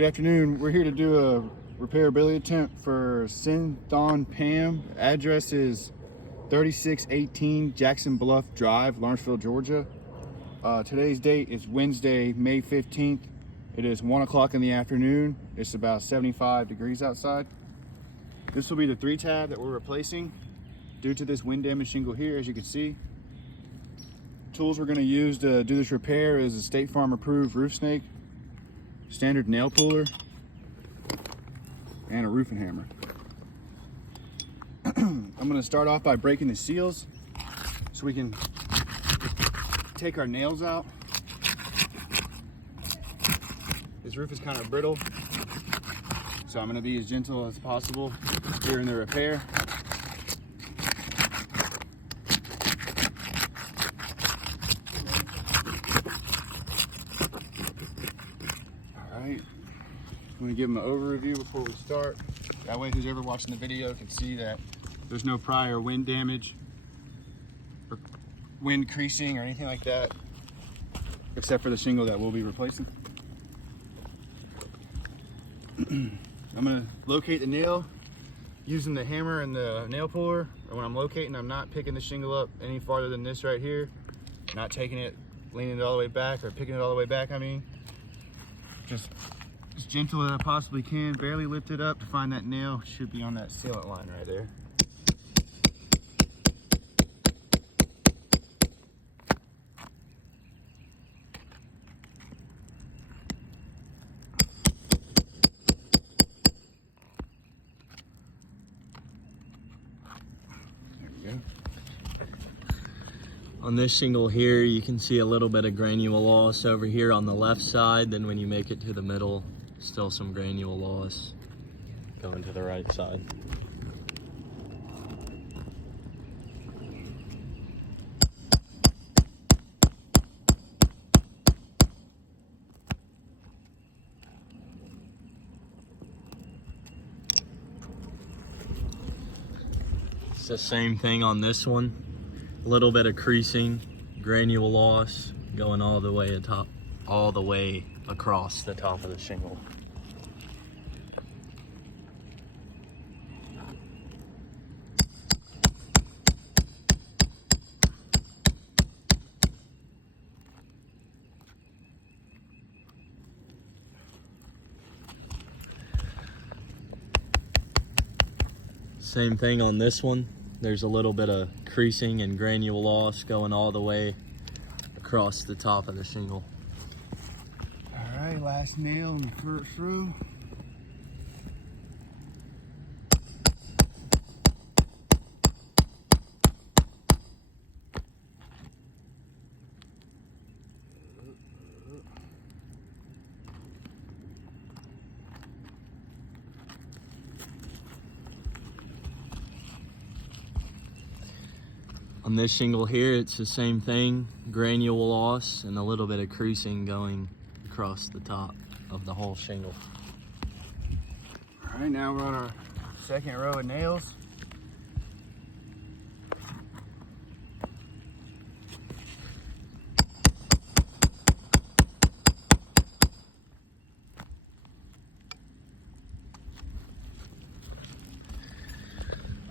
Good afternoon. We're here to do a repairability attempt for Thaun Pam. Address is 3618 Jackson Bluff Drive, Lawrenceville, Georgia. Today's date is Wednesday, May 15th. It is 1 o'clock in the afternoon. It's about 75 degrees outside. This will be the 3-tab that we're replacing due to this wind damage shingle here, as you can see. Tools we're going to use to do this repair is a State Farm approved roof snake, standard nail puller, and a roofing hammer. I'm going to start off by breaking the seals so we can take our nails out. This roof is kind of brittle, so I'm going to be as gentle as possible during the repair. I'm going to give them an overview before we start. That way who's ever watching the video can see that there's no prior wind damage or wind creasing or anything like that, except for the shingle that we'll be replacing. I'm going to locate the nail using the hammer and the nail puller. And when I'm locating, I'm not picking the shingle up any farther than this right here. Not taking it, leaning it all the way back, or picking it all the way back, I mean. Just as gentle as I possibly can, barely lift it up to find that nail. Should be on that sealant line right there. There we go. On this shingle here, you can see a little bit of granule loss over here on the left side. Then when you make it to the middle, still some granule loss going to the right side. It's the same thing on this one. A little bit of creasing, granule loss going all the way across the top of the shingle. Same thing on this one. There's a little bit of creasing and granule loss going all the way across the top of the shingle. All right, last nail in the first row. On this shingle here, it's the same thing, granule loss and a little bit of creasing going across the top of the whole shingle. All right, now we're on our second row of nails.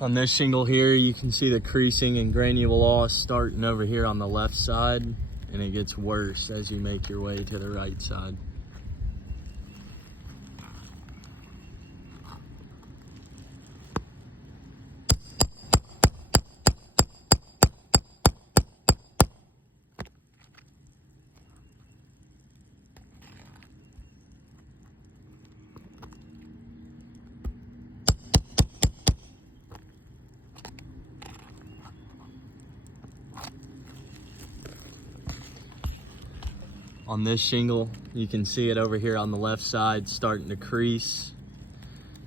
On this shingle here, you can see the creasing and granule loss starting over here on the left side, and it gets worse as you make your way to the right side. On this shingle, you can see it over here on the left side starting to crease.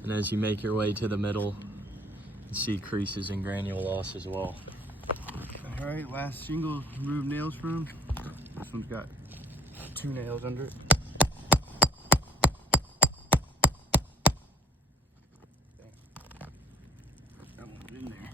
And as you make your way to the middle, you see creases and granule loss as well. All right, last shingle remove nails from. This one's got 2 nails under it. That one's in there.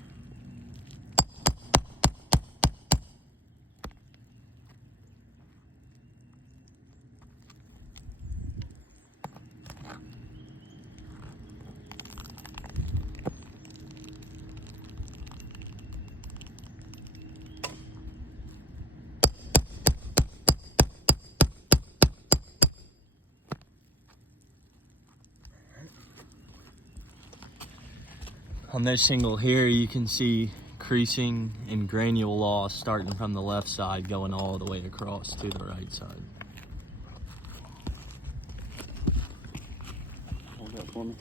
On this shingle here, you can see creasing and granule loss starting from the left side going all the way across to the right side. Hold that for me.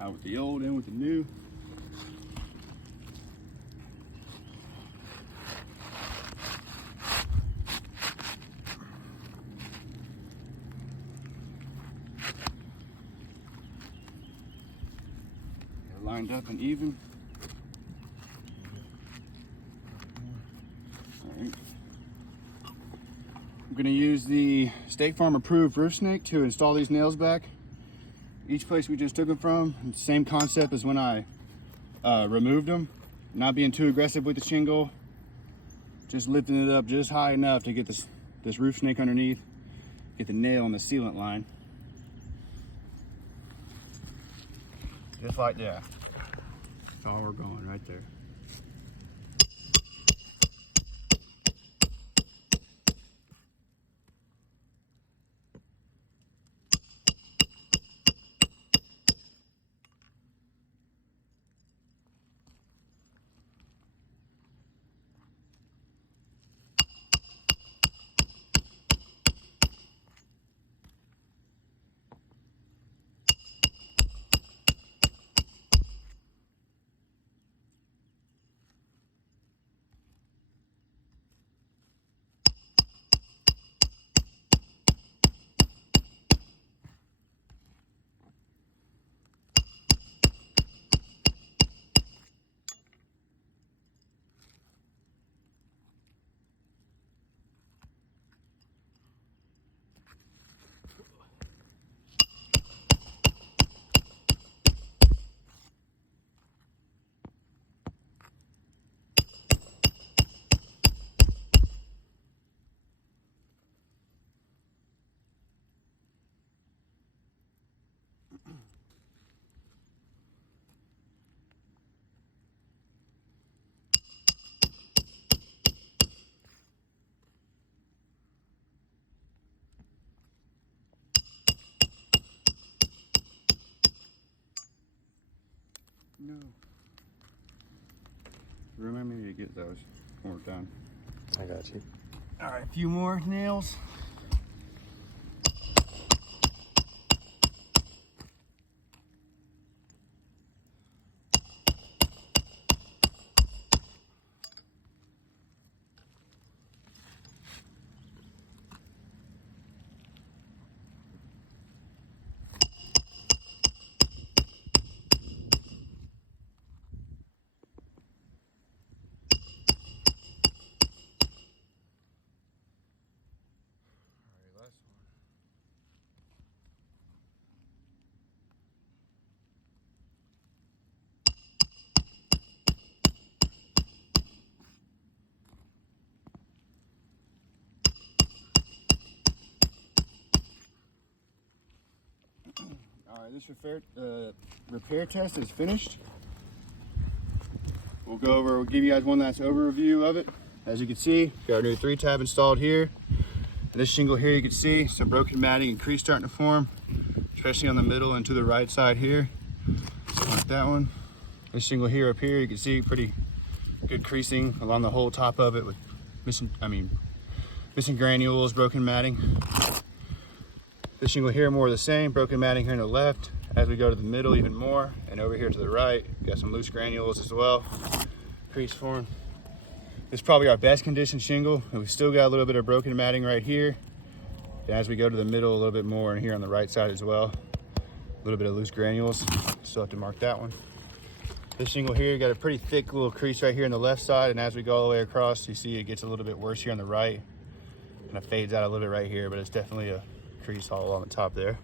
Out with the old, in with the new. They're lined up and even. All right. I'm going to use the State Farm approved roof snake to install these nails back. Each place we just took them from, same concept as when I removed them. Not being too aggressive with the shingle, just lifting it up just high enough to get this roof snake underneath, get the nail on the sealant line. Just like that. That's all we're going right there. No. Remember me to get those when we're done. I got you. All right, a few more nails. All right, this repair test is finished. We'll give you guys one last overview of it. As you can see, got our new 3-tab installed here. And this shingle here, you can see some broken matting and crease starting to form, especially on the middle and to the right side here. Like that one. This shingle here up here, you can see pretty good creasing along the whole top of it with missing granules, broken matting. This shingle here, more of the same, broken matting here on the left. As we go to the middle, even more, and over here to the right, got some loose granules as well, crease form. This is probably our best condition shingle, and we've still got a little bit of broken matting right here. And as we go to the middle, a little bit more, and here on the right side as well, a little bit of loose granules. Still have to mark that one. This shingle here, got a pretty thick little crease right here on the left side, and as we go all the way across, you see it gets a little bit worse here on the right, and it fades out a little bit right here, but it's definitely a crease all along the top there.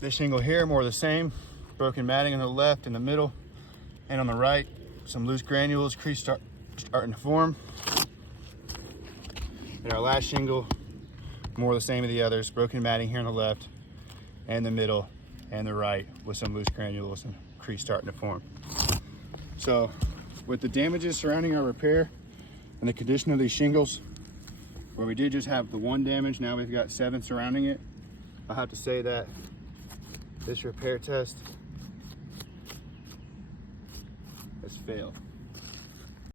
This shingle here, more of the same, broken matting on the left, in the middle, and on the right, some loose granules, crease starting to form. And our last shingle, more of the same as the others, broken matting here on the left, and the middle, and the right, with some loose granules and crease starting to form. So, with the damages surrounding our repair, And the condition of these shingles, where we did just have the one damage, now we've got 7 surrounding it. I have to say that this repair test has failed.